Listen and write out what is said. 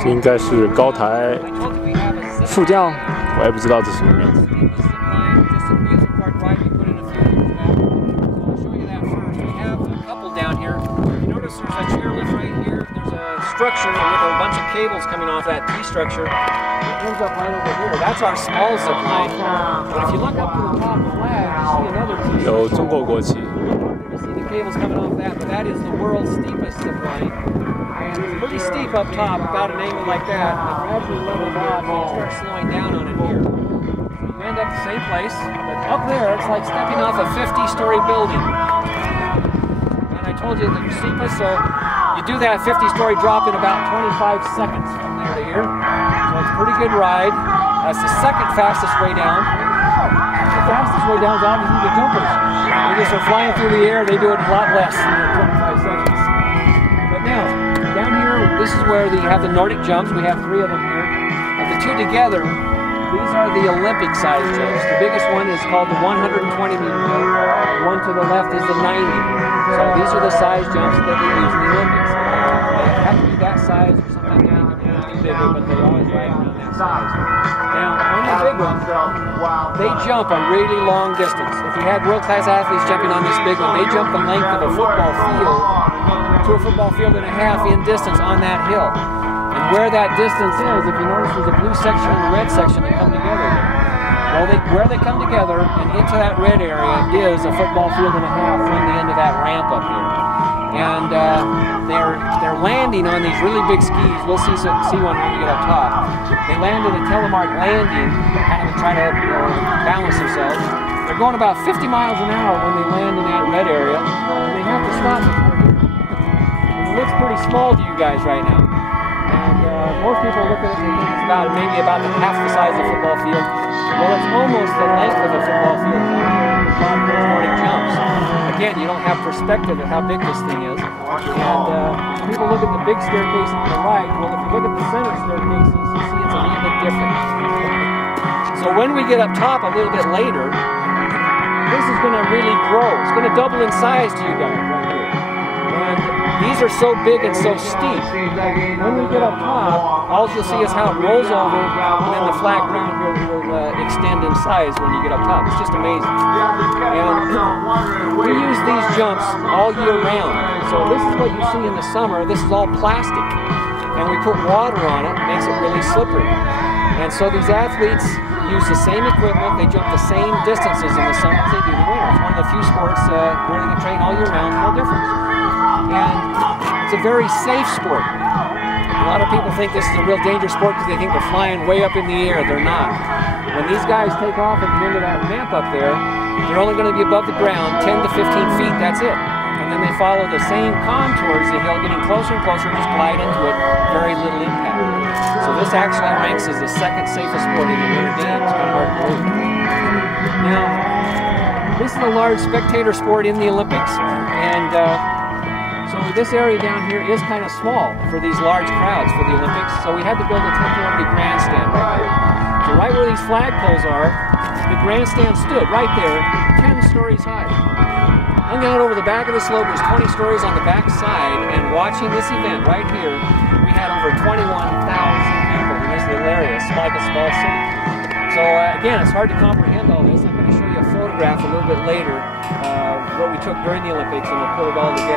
这应该是高台副将，我也不知道这是什么名字。Structure with a bunch of cables coming off that T structure. It ends up right over here. That's our small zip line. But if you look up to the top flag, you see another T structure. 有中国国旗。 You see the cables coming off that, but that is the world's steepest zip line. And it's pretty steep up top, about an angle like that. And gradually levels out, and you start slowing down on it here. You end up the same place, but up there, it's like stepping off a 50-story building. And I told you the steepest, so you do that 50-story drop in about 25 seconds from there to here. So it's a pretty good ride. That's the second fastest way down. The fastest way down is obviously the jumpers. They just are flying through the air. They do it a lot less than 25 seconds. But now, down here, this is where you have the Nordic jumps. We have 3 of them here. And the 2 together, these are the Olympic size jumps. The biggest one is called the 120-meter jump. The one to the left is the 90. So these are the size jumps that they use in the Olympics. They have to be that size, or sometimes they make them bigger, but they're always right around that size. Now, on the big ones, they jump a really long distance. If you had world-class athletes jumping on this big one, they jump the length of a football field to a football field and a half in distance on that hill. And where that distance is, if you notice there's a blue section and a red section that come together there. Well, where they come together and into that red area is a football field and a half from the end of that ramp up here. And they're landing on these really big skis. We'll see one when we get up top. They land in a telemark landing, kind of try to balance themselves. They're going about 50 miles an hour when they land in that red area, and they have to stop before here. It looks pretty small to you guys right now. And most people look at it and think it's maybe about half the size of a football field. Well, it's almost the length of a football field on those Nordic jumps. Again, you don't have perspective of how big this thing is. And people look at the big staircase on the right. Well, if you look at the center staircases, you see it's a little bit different. So when we get up top a little bit later, this is going to really grow. It's going to double in size to you guys right here. And these are so big and so steep. When we get up top, all you'll see is how it rolls over, and then the flat ground here will extend in size when you get up top. It's just amazing. And we use these jumps all year round. So this is what you see in the summer. This is all plastic. And we put water on it, makes it really slippery. And so these athletes use the same equipment. They jump the same distances in the summer as they do in the winter. It's one of the few sports where they can train all year round, no difference. And it's a very safe sport. A lot of people think this is a real dangerous sport because they think they're flying way up in the air. They're not. When these guys take off at the end of that ramp up there, they're only going to be above the ground 10 to 15 feet. That's it. And then they follow the same contours, the hill, getting closer and closer, and just glide into it. Very little impact. So this actually ranks as the second safest sport in the Winter Games. Kind of hard to believe. Now, this is a large spectator sport in the Olympics, and so this area down here is kind of small for these large crowds for the Olympics, so we had to build a temporary grandstand right here. So right where these flagpoles are, the grandstand stood right there, 10 stories high. Hung out over the back of the slope, there's 20 stories on the back side, and watching this event right here, we had over 21,000 people in this little area, like a small city. So again, it's hard to comprehend all this. I'm going to show you a photograph a little bit later, what we took during the Olympics, and we'll put it all together.